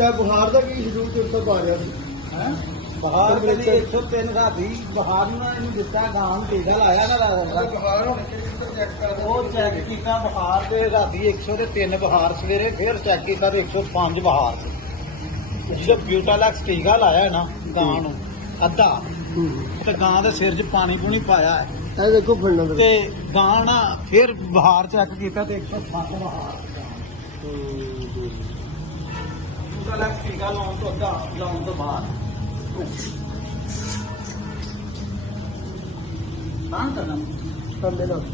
ਅੱਛਾ ਬੁਖਾਰ ਦਾ ਕੀ ਸ਼ਡਿਊਲ ਤੇ ਉੱਤੇ ਪਾ ਰਿਹਾ ਸੀ ਹੈ ਬਹਾਰ ਕਦੀ 103 ਰਾਤੀ ਬਹਾਰ ਨੂੰ ਨਾ ਇਹਨੂੰ ਦਿੱਤਾ ਗਾਂ ਨੂੰ ਟੀਕਾ ਲਾਇਆ ਨਾ ਬੁਖਾਰ ਹੋਣੇ ਕਿਹੜੇ ਚੈੱਕ ਕਰ ਉਹ ਚੈੱਕ ਕੀਤਾ ਬਹਾਰ ਤੇ ਰਾਤੀ 103 ਬਹਾਰ ਸਵੇਰੇ ਫਿਰ ਚੈੱਕ ਕੀਤਾ ਤੇ 105 ਬਹਾਰ ਸੀ ਜਿਹੜਾ ਬਿਊਟਾਲੈਕਸ ਟੀਕਾ ਲਾਇਆ ਨਾ ਗਾਂ ਨੂੰ ਅੱਧਾ ਤੇ ਗਾਂ ਦੇ ਸਿਰ 'ਚ ਪਾਣੀ ਪੂਣੀ ਪਾਇਆ ਹੈ ਇਹ ਦੇਖੋ ਫੜਨਾ ਤੇ ਗਾਂ ਨਾ ਫਿਰ ਬਹਾਰ ਚੈੱਕ ਕੀਤਾ ਤੇ 105 ਬਹਾਰ ਬਿਊਟਾਲੈਕਸ ਟੀਕਾ ਲਾਉਣ ਤੋਂ ਅੱਧਾ ਲਾਉਣ ਤੋਂ ਬਾਅਦ ਕਾਂ ਕਰਨਾ ਕੰਦੇ ਨਾਲ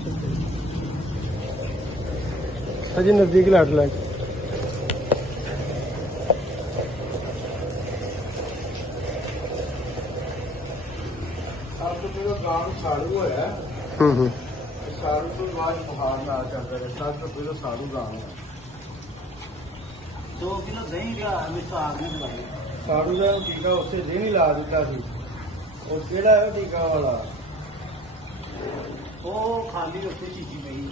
ਅਜੇ ਨਜ਼ਦੀਕ ਲਾਟ ਲੈ ਆਪ ਤੋਂ ਪਹਿਲਾਂ ਗਾਂ ਸਾੜੂ ਹੋਇਆ ਸਾੜੂ ਤੋਂ ਬਾਅਦ ਬੁਖਾਰ ਨਾ ਚੱਲਦਾ ਰਿਹਾ ਸਭ ਤੋਂ ਪਹਿਲਾਂ ਸਾੜੂ ਗਾਂ 2 ਕਿਲੋ ਦਹੀਂ ਲਿਆ ਮਿਸਾਲ ਨਹੀਂ ਦਵਾਈ ਸਾੜੂ ਦਾ ਟੀਕਾ ਉੱਥੇ ਦੇ ਨਹੀਂ ਲਾ ਦਿੱਤਾ ਸੀ ਉਹ ਕਿਹੜਾ ਹੈ ਟੀਕਾ ਵਾਲਾ ਉਹ ਖਾਲੀ ਉੱਥੇ ਚੀਜ਼ੀ ਪਈ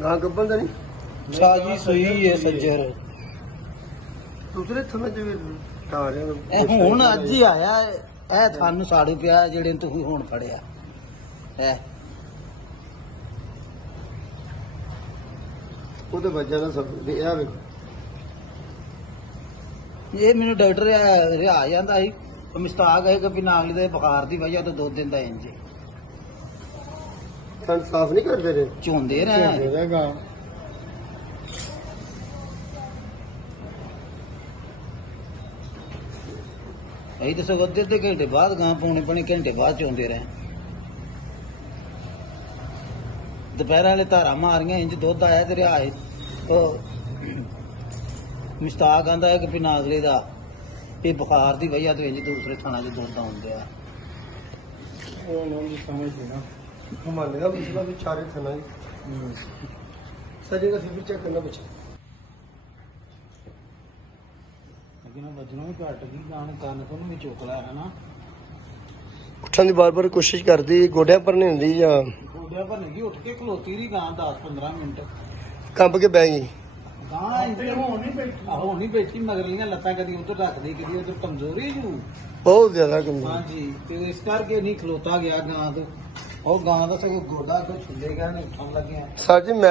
ਗਾਂ ਗੱਬਲ ਦਾ ਨਹੀਂ ਸਾਜੀ ਸੂਈ ਹੈ ਸੱਜਰ ਦੂਸਰੇ ਥਾਂ ਤੇ ਵੀ ਆ ਰਿਹਾ ਇਹ ਹੁਣ ਅੱਜ ਹੀ ਆਇਆ ਇਹ ਤੁਹਾਨੂੰ ਸਾੜੂ ਪਿਆ ਜਿਹੜੇ ਤੁਸੀਂ ਹੁਣ ਫੜਿਆ ਇਹ ਉਹਦੇ ਵੱਜਾਂ ਦਾ ਸਭ ਇਹ ਵੇਖੋ ਇਹ ਮੈਨੂੰ ਡਾਕਟਰ ਰਿਹਾ ਜਾਂਦਾ ਸੀ ਮਿਸਟਾਕ ਹੈ ਕਿ ਨਾਗਲੀ ਦੇ ਬੁਖਾਰ ਦੀ ਵਜ੍ਹਾ ਤੋਂ 2 ਦਿਨ ਦਾ ਇੰਜ ਕੰਨ ਸਾਫ਼ ਨਹੀਂ ਕਰਦੇ ਰਹੇ ਝੋਂਦੇ ਰਹੇ ਗਾਂ ਅਸੀਂ ਤਾਂ ਸਗੋਂ ਅੱਧੇ ਘੰਟੇ ਬਾਅਦ ਗਾਂ ਪੌਣੇ ਘੰਟੇ ਬਾਅਦ ਚੋਂਦੇ ਰਹੇ ਦੁਪਹਿਰਾਂ ਵਾਲੇ ਧਾਰਾਂ ਮਾਰੀਆਂ ਇੰਜ ਦੁੱਧ ਆਇਆ ਤੇ ਰਿਹਾ ਉਹ ਮੁਸ਼ਤਾਕ ਆਂਦਾ ਹੈ ਕਿ ਪਿਨਾਗਲੇ ਦਾ ਇਹ ਬੁਖਾਰ ਦੀ ਵਜ੍ਹਾ ਤੋਂ ਇੰਜ ਦੂਸਰੇ ਥਾਣਾ 'ਚ ਦੁੱਧ ਆਉਂਦੇ ਆ ਉਹ ਨਾ ਸਮਝ ਨਾ ਹਮਾਲੇ ਦਾ ਮਸਲਾ ਵੀ ਚਾਰੇ ਥਾਂ ਹੀ ਸਜੇ ਦਾ ਫਿਰ ਚੈੱਕ ਕਰਨਾ ਬੱਚਾ ਲੇਕਿਨ ਵਜਨੋਂ ਵੀ ਘਟ ਗਈ ਗਾਂ ਕੰਨ ਤੋਂ ਵੀ ਚੁੱਕ ਲਿਆ ਹੈ ਨਾ ਉੱਠਣ ਦੀ ਬਾਰ-ਬਾਰ ਕੋਸ਼ਿਸ਼ ਕਰਦੀ ਗੋਡਿਆਂ ਪਰ ਨਹੀਂ ਹੁੰਦੀ ਜਾਂ ਗੋਡਿਆਂ ਪਰ ਨਹੀਂ ਉੱਠ ਕੇ ਖਲੋਤੀ ਰਹੀ ਗਾਂ 10-15 ਮਿੰਟ ਕੰਬ ਕੇ ਬਹਿ ਗਈ ਗਾਂ ਇੰਨੇ ਹੁਣ ਨਹੀਂ ਬੈਠੀ ਮਗਰਲੀਆਂ ਲੱਤਾਂ ਕਦੀ ਉਧਰ ਰੱਖਦੀ ਕਦੀ ਉਧਰ ਕਮਜ਼ੋਰੀ ਜੂ ਬਹੁਤ ਜ਼ਿਆਦਾ ਕਮਜ਼ੋਰ ਹਾਂਜੀ ਤੇ ਇਸ ਕਰਕੇ ਨਹੀਂ ਖਲੋਤਾ ਗਿਆ ਗਾਂ ਤੋਂ ਉਹ ਗਾਂ ਦਾ ਸਗੋਂ ਗੋਡਾ ਕੋਈ ਛੁੱਲੇ ਗਿਆ ਨਹੀਂ ਉੱਠਣ ਲੱਗਿਆ ਸਰ ਜੀ ਮੈਂ